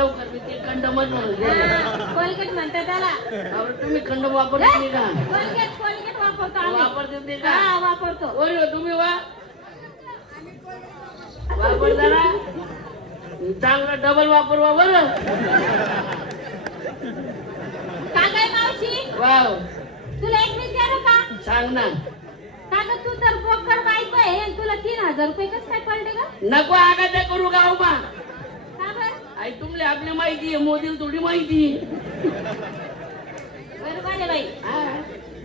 लवकर मी ते condom Colgate म्हणतात त्याला. तुम्ही कंडम वापरत नाही का? कोलगेट वापरतो आम्ही. वापरत नाही का? हा वापरतो. कोण हो तुम्ही वा वापरता ना? चांगला डबल वापरवा बरं. का काय मावशी वाव तुला एक विचारू का? सांग ना. का ग तू तर पोकर बायको आहे आणि तुला 3000 रुपये कसं काय पडले ग? नको आगाच्या करू गाव मा. का बर? आई तुमले आपली माहिती आहे, मोदीला थोडी माहिती. बरोबर आहे बाई.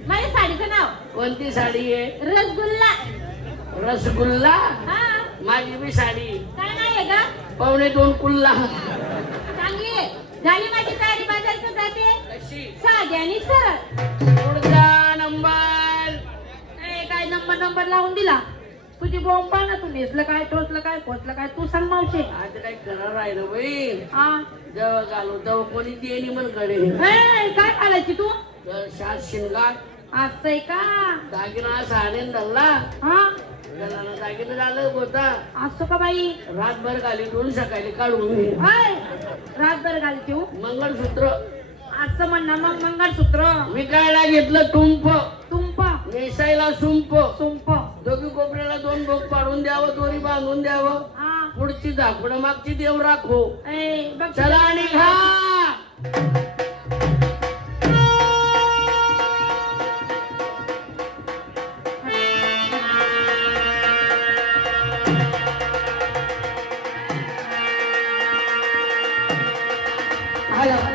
माझ्या साडीचं नाव कोणती साडी आहे? रसगुल्ला. रसगुल्ला. हा माझी बी साडी. काय नाही आहे ग? 1.25 कुल्ला. चांगली आहे. झाली माझी तयारी, बाजारात जाते. कशी? साधी आणि सरळ. पुढचा नंबर. काय नंबर लावून दिला? तुझी बॉम्ब पहा ना, तू नेसलं काय, टोचलं काय, पोचलं काय, तू सांग मावशी. आज काय करणार आहे ना बाई. हा जेव्हा घालू तेव्हा कोणी देणी म्हण कडे. काय घालायची तू? सात शिंगार असतंय का? दागिना साडेन धरला. हा दागिना झालं होता. असतो का बाई? रातभर घाली दोन सकाळी काढून. रातभर घालते हो. मंगळसूत्र असं म्हणणं मग मंगळसूत्र विकायला घेतलं. तुंप तुंप नेसायला सुंप. तुंप दोघी कोपऱ्याला 2 भोग पाडून द्यावं, दोरी बांधून द्यावं. हा पुढची झाकूड मागची देव राखो. बघ चला निघा. हॅलो